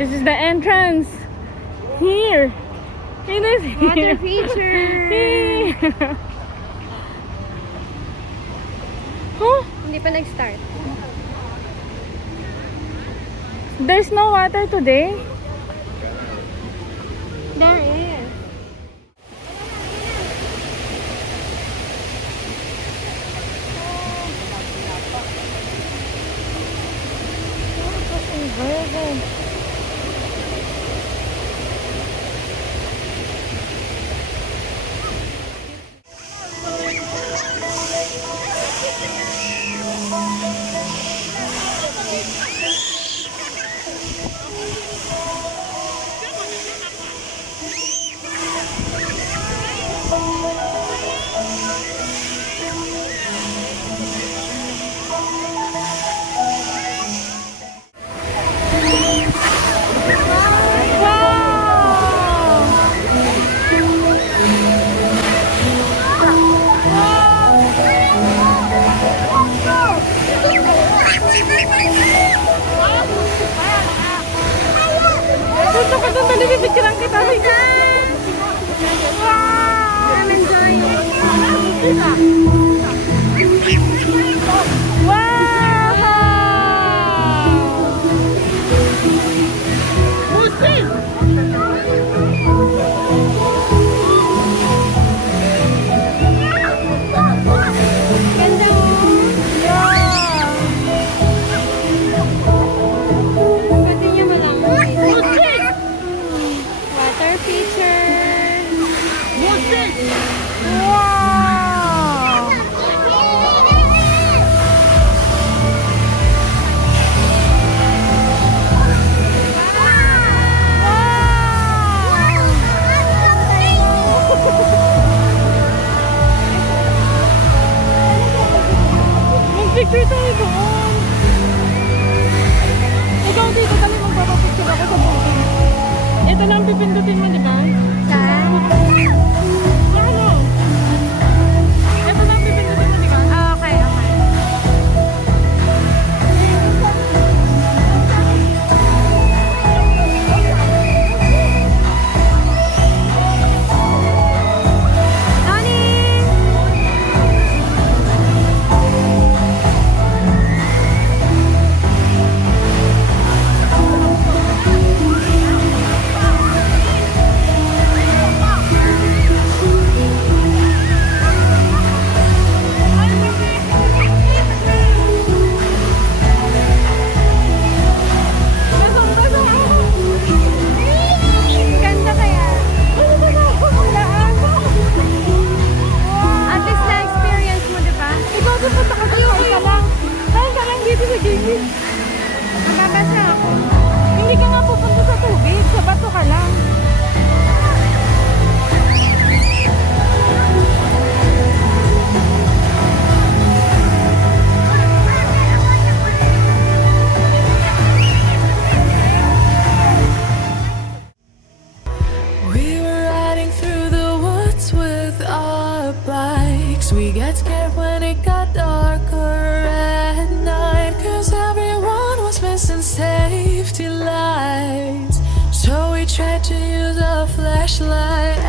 This is the entrance. Here. It is here. Water feature. Here. Huh? Hindi pa nag-start. There's no water today. There is. Gusto ko doon, dali bibigyan kita. Wow! I'm enjoying it. Ganda oh. Continue mo lang. Water feature. Wow! Mag-picture tayo doon. Ikaw dito, dali magpapapicture ako sa buhay. Ito lang pipindutin mo, di ba? Saan? Ano? Ito lang pipindutin mo, di ba? Okay, okay. Nani! Ganda kaya. At least na-experience mo, di ba? Ikaw pupunta ka sa ka lang. Saan ka lang dito sa gilid? Mababasa ako. Hindi ka nga pupunta sa tubig. Sa bato ka lang. We were riding through the woods with our bikes. We got scared when it got darker at night, 'cause everyone was missing safety lights. So we tried to use a flashlight